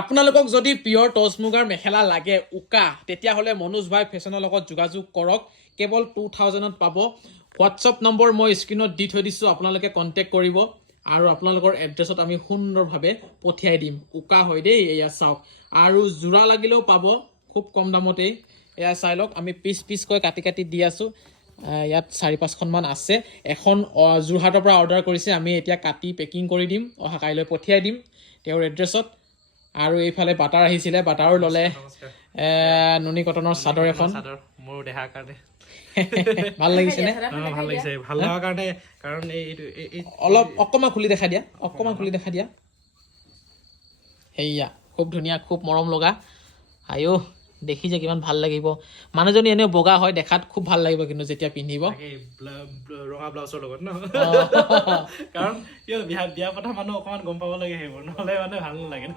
আপোনালোকক যদি পিয়ৰ টচ মুগাৰ মেখেলা লাগে উকা তেতিয়াহ'লে মনোজ ভাই ফেশ্বনৰ লগত যোগাযোগ কৰক কেৱল 2000ত পাব হোৱাটছআপ নম্বৰ মই স্ক্ৰীনত দি থৈ দিছোঁ আপোনালোকে কণ্টেক্ট কৰিব আৰু আপোনালোকৰ এড্ৰেছত আমি সুন্দৰভাৱে পঠিয়াই দিম উকা হয় দেই এয়া চাওক আৰু জোৰা লাগিলেও পাব খুব কম দামতেই এয়া চাই লওক আমি পিছকৈ কাটি দি আছোঁ ইয়াত 4-5খন মান আছে এখন যোৰহাটৰ পৰা অৰ্ডাৰ কৰিছে আমি এতিয়া কাটি পেকিং কৰি দিম অহা কাইলৈ পঠিয়াই দিম তেওঁৰ এড্ৰেছত আৰু এইফালে বাটাৰ আহিছিলে বাটাৰো ল'লে নুনি কটনৰ চাদৰ এখন মোৰ দেহাৰ কাৰণে ভাল লাগিছে নে ভাল লাগিছে ভাল লগাৰ কাৰণে কাৰণ এই অলপ অকণমান খুলি দেখা দিয়া সেয়া খুব ধুনীয়া খুব মৰম লগা আয়ো দেখি যে কিমান ভাল লাগিব মানুহজনী এনেও বগা হয় দেখাত খুব ভাল লাগিব কিন্তু যেতিয়া পিন্ধিব ৰঙা ব্লাউজৰ লগত ন কাৰণ বিয়া পতা মানুহ অকণমান গম পাব লাগে সেইবোৰ নহ'লে মানে ভাল নালাগে ন